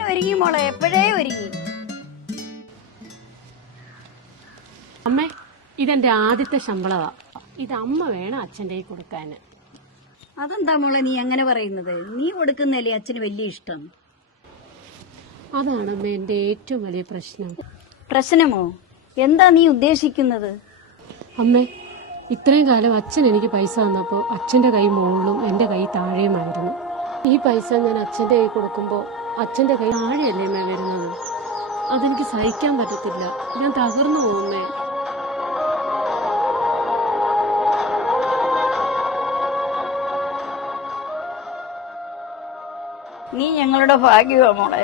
ഞാൻ ഒരുങ്ങി മോളെ, എപ്പോഴേ ഒരുങ്ങി. അമ്മേ, ഇതെന്റെ ആദ്യത്തെ ശമ്പളമാ. ഇത് അമ്മ വേണം അച്ഛൻ്റെ കയ്യിൽ കൊടുക്കാൻ. അതെന്താ മോളെ നീ അങ്ങനെ പറയുന്നത്? നീ കൊടുക്കുന്നല്ലേ അച്ഛന് വലിയ ഇഷ്ടം. അതാണ് അമ്മ എന്റെ ഏറ്റവും വലിയ പ്രശ്നം. പ്രശ്നമോ? എന്താ നീ ഉദ്ദേശിക്കുന്നത്? അമ്മേ, ഇത്രയും കാലം അച്ഛൻ എനിക്ക് പൈസ തന്നപ്പോൾ അച്ഛൻ്റെ കൈ മുകളിലും എൻ്റെ കൈ താഴെയുമായിരുന്നു. ഈ പൈസ ഞാൻ അച്ഛൻ്റെ കൈ കൊടുക്കുമ്പോൾ അച്ഛൻ്റെ കൈ താഴെയല്ലേ അമ്മേ വരുന്നത്? അതെനിക്ക് സഹിക്കാൻ പറ്റത്തില്ല. ഞാൻ തകർന്നു പോകുന്നേ. നീ ഞങ്ങളുടെ ഭാഗ്യമാ മോളെ.